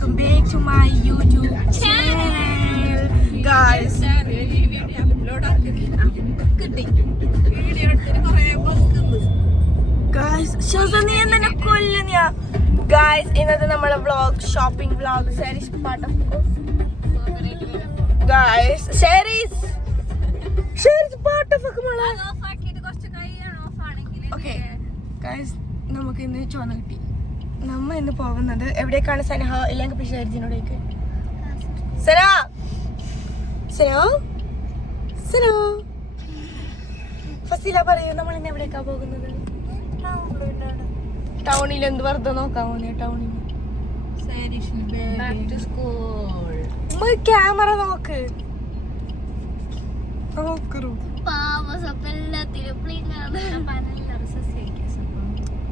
welcome back to my YouTube channel, guys. Guys, guys, ഇന്നത്തെ നമ്മുടെ vlog shopping vlog series part of guys series part of okay guys നമുക്ക് ഇന്ന് ചോന്ന കിട്ടി. നമ്മ ഇന്ന് പോകുന്നത് എവിടേക്കാണ് സനഹ? ഇല്ലെങ്കിൽ പിശാരിജിനോടേക്ക്. സന സന സന ഫസീല പറയൂ, നമ്മൾ ഇന്ന് എവിടേക്കാ പോകുന്നത്? ടൗണിൽ എന്ത് വെറുതെ നോക്കാമോ നീ? ടൗണിൽ ക്യാമറ നോക്ക് നോക്കൂ.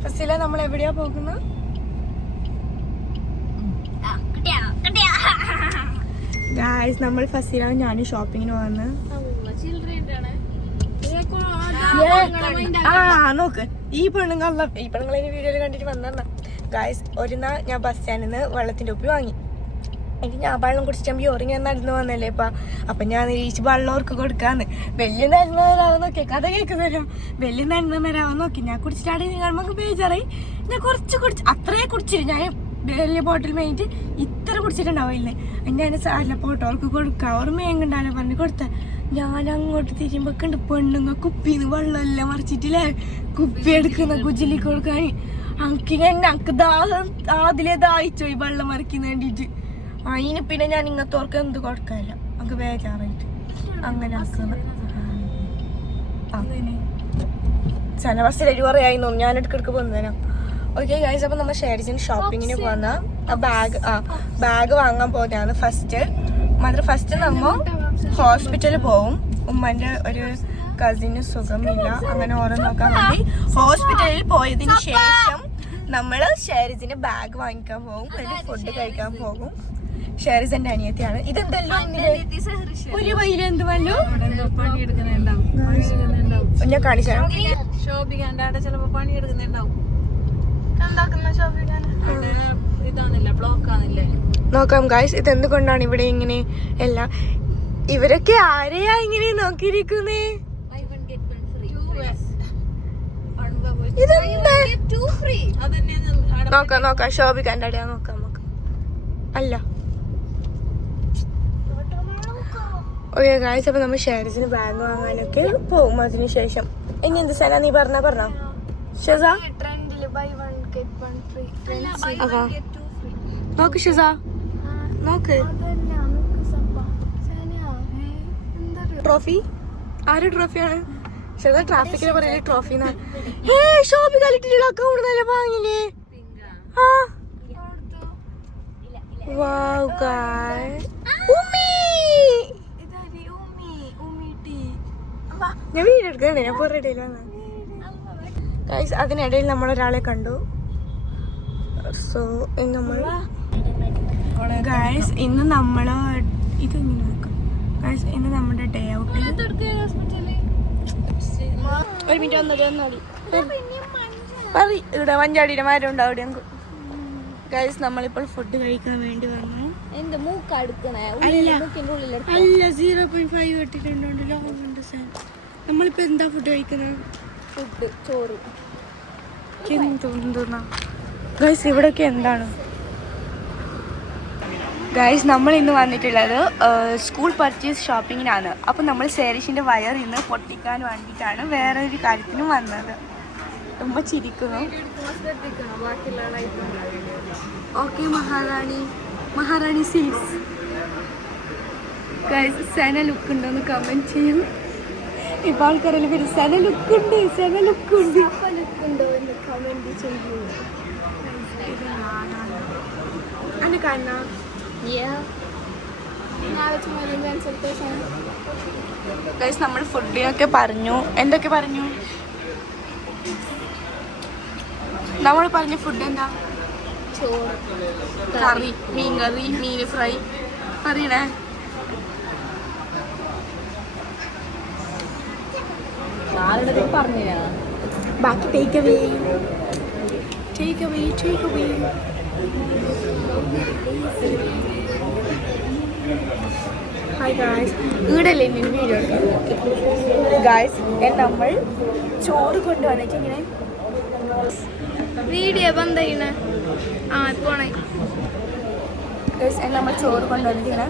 ഫസീല നമ്മൾ എവിടെയാ പോകുന്നത്? ഗായ്സ് നമ്മൾ ഫസീല ഞാനും ഷോപ്പിങ്ങിന് വന്ന് നോക്ക്. ഈ പെണ്ണുങ്ങളെ വീഡിയോയിൽ കണ്ടിട്ട് വന്ന ഗായ്സ്. ഒരു നാൾ ഞാൻ ബസ് സ്റ്റാൻഡിൽ നിന്ന് വെള്ളത്തിന്റെ ഉപ്പി വാങ്ങി. എനിക്ക് ഞാൻ വെള്ളം കുടിച്ചിട്ട് യോറിങ് ഞാൻ നടന്നു വന്നല്ലേ അപ്പൊ ഞാൻ നിരീക്ഷിച്ച് വെള്ളം ഓർക്ക് കൊടുക്കാന്ന്. വലിയ നന്മരാവോ നോക്കിയ കഥ കേൾക്കുന്നല്ലോ. വലിയ നന്മരാവോ നോക്കി ഞാൻ കുടിച്ചിട്ടാണ് നമുക്ക് ബേജാറായി. ഞാൻ കുറച്ച് അത്രേ കുടിച്ചിട്ട് ഞാൻ വലിയ ബോട്ടിൽ മേടിച്ച് ഇത്ര കുടിച്ചിട്ടുണ്ടാവില്ലേ. ഞാൻ സാറിലെ പോട്ടോർക്ക് കൊടുക്കാം ഓർമ്മയുണ്ടാവില്ല പറഞ്ഞ് കൊടുത്ത. ഞാൻ അങ്ങോട്ട് തിരിയുമ്പോണ്ട് പെണ്ണുങ്ങ കുപ്പിന്ന് വെള്ളമെല്ലാം മറിച്ചിട്ടില്ലേ കുപ്പി എടുക്കുന്ന കുജിലി കൊടുക്കാൻ. അനക്ക് ദാഹം അതിലെ ദാഹിച്ചോ ഈ വെള്ളം മറിക്കുന്ന വേണ്ടിട്ട്. അതിന് പിന്നെ ഞാൻ ഇങ്ങനത്തോർക്ക് എന്ത് കൊടുക്കാനില്ല. നമുക്ക് ബേജാറായിട്ട് അങ്ങനെ ആക്കുന്ന ചില ബസ്സിൽ കുറേ ആയി തോന്നുന്നു. ഞാൻ ഇടയ്ക്കിടയ്ക്ക് പോകുന്നതരാം. ഓക്കെ ഗൈസ്, അപ്പൊ നമ്മൾ ഷെയർസിന് ഷോപ്പിങ്ങിന് പോകുന്ന ബാഗ് വാങ്ങാൻ പോകുന്നതാണ് ഫസ്റ്റ് നമ്മ ഹോസ്പിറ്റലിൽ പോവും. ഉമ്മന്റെ ഒരു കസിന് സുഖമില്ല, അങ്ങനെ ഓരോ നോക്കാൻ വേണ്ടി ഹോസ്പിറ്റലിൽ പോയതിന് ശേഷം നമ്മള് ഷെയർസിന് ബാഗ് വാങ്ങിക്കാൻ പോകും, ഫുഡ് കഴിക്കാൻ പോകും. ഷെയർസിന്റെ അനിയത്തിയാണ്. ഇതെന്തല്ലോ ഒരു വൈലെന്തുമല്ലോ ഞാൻ കാണിച്ചു നോക്കാം ഗൈസ്. ഇതെന്തുകൊണ്ടാണ് ഇവിടെ ഇങ്ങനെ എല്ലാം? ഇവരൊക്കെ ആരെയാ ഇങ്ങനെ നോക്കിയിരിക്കുന്നേ? നോക്കാം ഷോഭിക്കാൻ്റെ അടയാ നോക്കാം. അല്ല ഓക്കെ ഗൈസ്, അപ്പൊ നമ്മൾ ഷെയർസിന് ബാഗ് വാങ്ങാനൊക്കെ പോകും. അതിന് ശേഷം ഇനി എന്ത് സന നീ പറഞ്ഞോ ഷസ? നോക്ക് ഷസ നോക്ക്. ട്രോഫി ആരുടെ ട്രോഫിയാണ്? ഷസ ട്രാഫിക്കിൽ പറയല്ലേ ട്രോഫി. ഷോപ്പ് കളിട്ടില്ല അക്കൗണ്ട് വാങ്ങില്ലേ? വാവ് ഗൈസ്, ഞാൻ വീഡിയോ എടുക്കണേ, ഞാൻ പുറയിടയിൽ വന്ന ഗൈസ്. അതിനിടയിൽ നമ്മളൊരാളെ കണ്ടു. സോ നമ്മൾ ഗൈസ് ഇന്ന് നമ്മള് ഇതെങ്ങനെ നോക്കാം ഗൈസ്. ഇന്ന് നമ്മുടെ ഡേ ഔട്ട്. ഒരു മിനിറ്റ് വന്നത് ഇവിടെ മഞ്ചാടിയുടെ മരം ഉണ്ട് അവിടെ. ഗൈസ് നമ്മളിപ്പോൾ ഫുഡ് കഴിക്കാൻ വേണ്ടി വന്നു. അല്ല 0.5 ഇട്ടിട്ടുണ്ടല്ലോ. നമ്മളിപ്പോ എന്താ ഫുഡ് കഴിക്കുന്നത്? ഫുഡ് ചോറ്. ഗൈസ് ഇവിടൊക്കെ എന്താണ് ഗൈസ്? നമ്മൾ ഇന്ന് വന്നിട്ടുള്ളത് സ്കൂൾ പർച്ചേസ് ഷോപ്പിങ്ങിനാണ്. അപ്പം നമ്മൾ സേരീഷിൻ്റെ വയർ ഇന്ന് പൊട്ടിക്കാൻ വേണ്ടിയിട്ടാണ്, വേറെ ഒരു കാര്യത്തിനും വന്നത്. ரொம்ப ചിരിക്കുന്നു. ഓക്കെ മഹാറാണി സീഡ്സ്. ഗൈസ് സന ലുക്ക് ഉണ്ടോന്ന് കമന്റ് ചെയ്യും. ഇപ്പൊ ആൾക്കാരെല്ലാം പേര് സന ലുക്ക് ഉണ്ട് എന്ന് കമന്റ് ചെയ്യൂ. അന്നെ കാണാ ഗൈസ് നമ്മൾ ഫുഡിനൊക്കെ പറഞ്ഞു. എന്തൊക്കെ പറഞ്ഞു? നമ്മൾ പറഞ്ഞ ഫുഡ് എന്താ? ചോറ്, കറി, മീൻകറി, മീൻ ഫ്രൈ പറയണേ. ബാക്കി ടേക്ക് അവേ. ഹായ് ഗായ്സ്, ഈടല്ലേ എൻ്റെ വീഡിയോ ഗായ്സ്. നമ്മൾ ചോറ് കൊണ്ടുവന്നിട്ട് ഇങ്ങനെ വീഡിയോ ബന്ധ ചെയ്യണേ. ആ പോണേ ഗായ്സ്, നമ്മൾ ചോറ് കൊണ്ടുവന്നിട്ട് ഇങ്ങനെ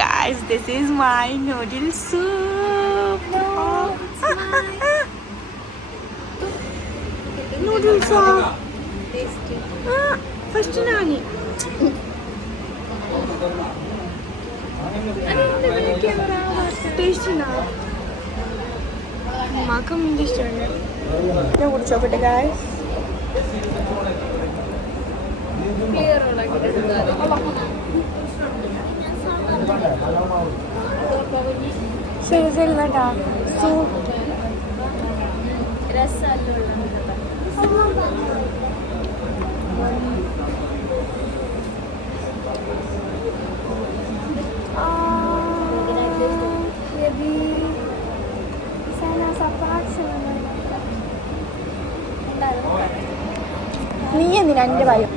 Guys, this is my noodle soup. Noodle soup. First nani. Tasty na. Makam this channel. ഞാൻ കുടിച്ചോട്ടെ guys. ക്ലിയർ ഉണ്ടാക്കി ശരി ശരി കേട്ടാ. സൂപ്പ് നീ എന്തിനാ എൻ്റെ ഭയം?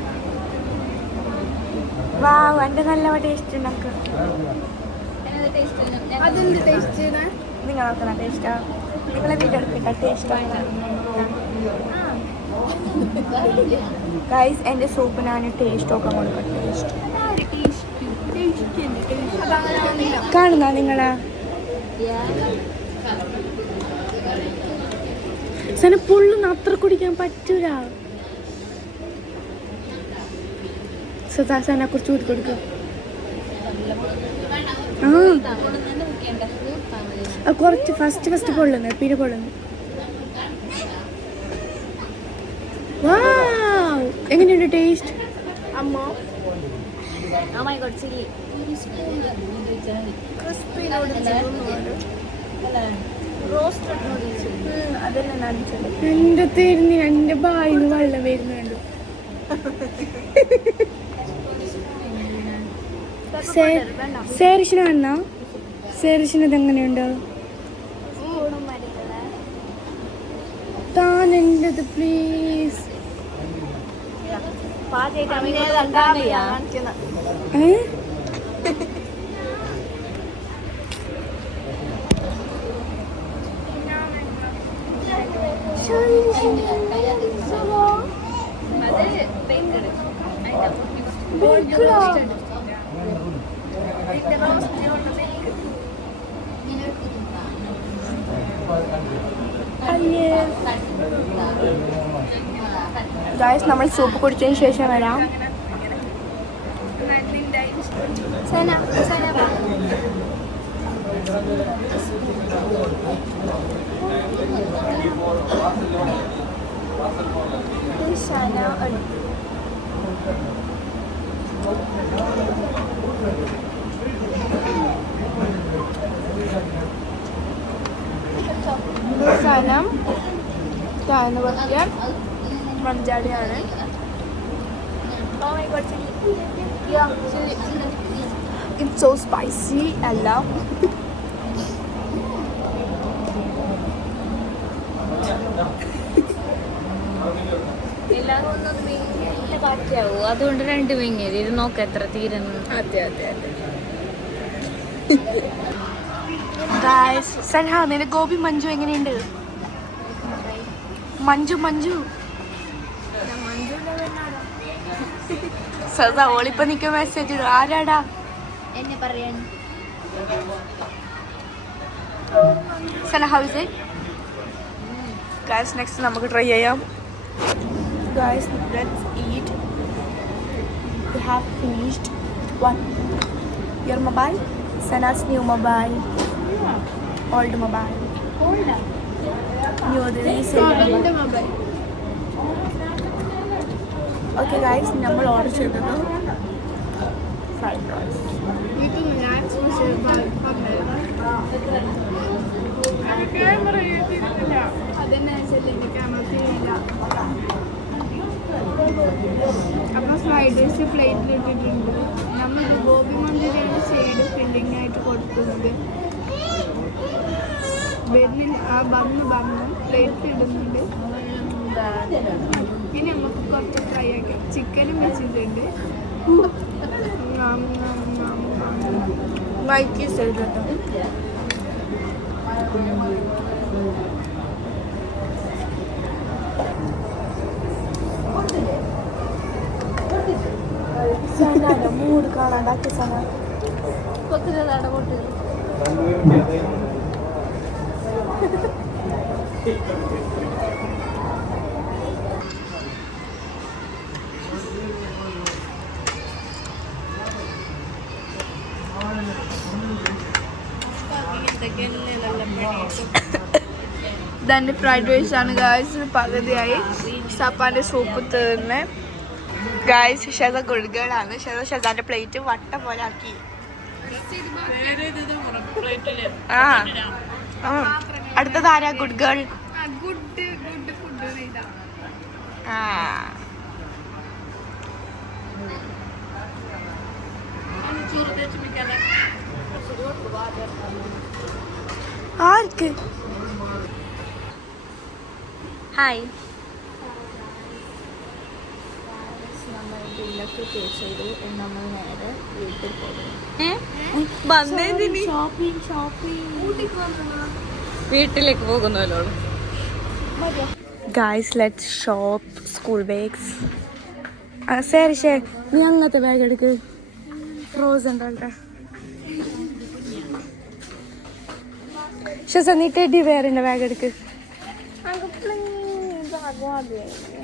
വാ, എൻ്റെ നല്ല ടേസ്റ്റ് ഉണ്ടാക്കുക. അതെന്ത് ടേസ്റ്റ് നിങ്ങളൊക്കെ ടേസ്റ്റാ? നിങ്ങളെ വീഡിയോ എടുക്കട്ടെ ടേസ്റ്റ് ഗൈസ്. എൻ്റെ സൂപ്പിനാണ് ടേസ്റ്റ് ഒക്കെ കൊടുക്കുക. ടേസ്റ്റ് കാണുന്ന നിങ്ങളെ സന പുള്ളൊന്നും അത്ര കുടിക്കാൻ പറ്റൂല. സദാസനെ കുറിച്ച് ഊതി കൊടുക്കുക. ആ കുറച്ച് ഫസ്റ്റ് പൊള്ളുന്നു, പിന്നെ പൊള്ളുന്നു. വാവ്, എങ്ങനെയുണ്ട് ടേസ്റ്റ്? അമ്മ എന്റെ തരുന്ന എന്റെ ബായിന്ന് വെള്ളം വരുന്നുണ്ട്. സേറിഷിനാണെന്നാ? സേറിഷിനത് എങ്ങനെയുണ്ട്? താൻ എൻ്റെത് പ്ലീസ്. ഗായ്സ്, നമ്മൾ സൂപ്പ് കുടിച്ചതിന് ശേഷം വരാം. സനം താഴ്ന്നു പറ്റിയ മഞ്ചാടിയാണ്. It's so spicy. എല്ലാം അതുകൊണ്ട് 2 വിങ്ങേരി ഇത് നോക്ക എത്ര തീരുന്നു. അതെ അതെ അതെ. ഗായ്സ്, സൻഹ നിന്റെ ഗോപി മഞ്ജു എങ്ങനെയുണ്ട്? മഞ്ജു മഞ്ജു സദാ ഓളിപ്പ നിൽക്കുക മെസ്സേജ് ഇടും. ആരാടാ എന്നെ പറയാൻ? Sana how is it? Guys, next നമുക്ക് ട്രൈ ചെയ്യാം. Guys, let's eat. We have finished one. Your mobile? Sana's new mobile. Old mobile. New recent mobile. Okay guys, നമ്മൾ ഓർഡർ ചെയ്തത് ഫ്രൈഡ് റൈസ്. അപ്പോൾ ഫ്രൈഡ് റൈസ് പ്ലേറ്റിലിട്ടിട്ടുണ്ട്. നമ്മൾ ഗോപി മഞ്ചൂരിയാണ് സൈഡ് ഫില്ലിംഗ് ആയിട്ട് കൊടുക്കുന്നത്. വരുന്നില്ല. ആ ബന്ന് പ്ലേറ്റ് ഇടുന്നുണ്ട്. ഇനി നമുക്ക് കുറച്ച് ഫ്രൈ ആക്കാം. ചിക്കനും വെച്ചിട്ടുണ്ട്. വൈറ്റ് സൈഡ് കേട്ടോ. മൂട് കാണാണ്ടാക്കിയ സാധനം കൊട്ട് ഇതന്നെ ഫ്രൈഡ് റൈസ് ആണ് ഗായ്സ്. പകുതിയായി. സപ്പാന്റെ സൂപ്പ് തീർന്ന് ഗായ്സ്. ഷെസ ഗുഡ്ഗേളാണ്. ഷെസാന്റെ പ്ലേറ്റ് വട്ട പോലെ ആക്കി. അടുത്തത് ആരാ? Good girl. ഗുഡ് ഫുഡ് ഇതാ. ആർക്ക്? ഹായ്. നമ്മൾ നേരെ വീട്ടിൽ പോകും. വീട്ടിലേക്ക് പോകുന്നല്ലോ. Guys let's shop school bags. ശരി ശരി, നീ അങ്ങനത്തെ ബാഗ് എടുക്ക്. റോസ് ഉണ്ടോ? ഷെസ നീ ടെഡി ബെയറിന്റെ ബാഗ് എടുക്ക്.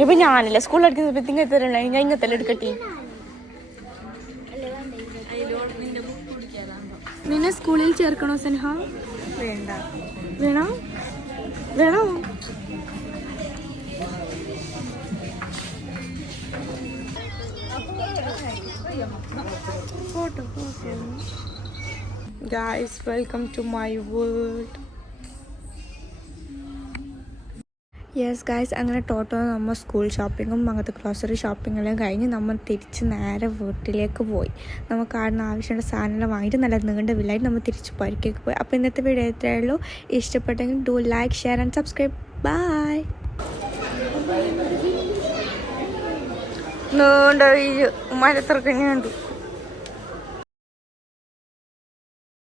ഇപ്പൊ ഞാനില്ല സ്കൂളിൽ എടുക്കുന്ന ഇങ്ങനത്തെ ഞാൻ ഇങ്ങനത്തെ എടുക്കട്ടെ. നിന്നെ സ്കൂളിൽ ചേർക്കണോ സൻഹ? വേണ്ട. വേണോ? വേണോ? Photo. Guys, welcome to my world. Yes guys, അങ്ങനെ ടോട്ടൽ നമ്മൾ സ്കൂൾ ഷോപ്പിങ്ങും അങ്ങനത്തെ ഗ്രോസറി ഷോപ്പിങ്ങെല്ലാം കഴിഞ്ഞ് നമ്മൾ തിരിച്ച് നേരെ വീട്ടിലേക്ക് പോയി. നമുക്ക് ആടുന്ന ആവശ്യമുള്ള സാധനങ്ങൾ വാങ്ങിയിട്ട് നല്ല നീണ്ട വില്ലായിട്ട് നമ്മൾ തിരിച്ച് പരിക്കേക്ക് പോയി. അപ്പോൾ ഇന്നത്തെ വീഡിയോ എത്രയേ ഉള്ളൂ. ഇഷ്ടപ്പെട്ടെങ്കിൽ do like, share and subscribe. Bye. നീണ്ട ഉമ്മാരെ എത്ര കഞ്ഞുണ്ട്.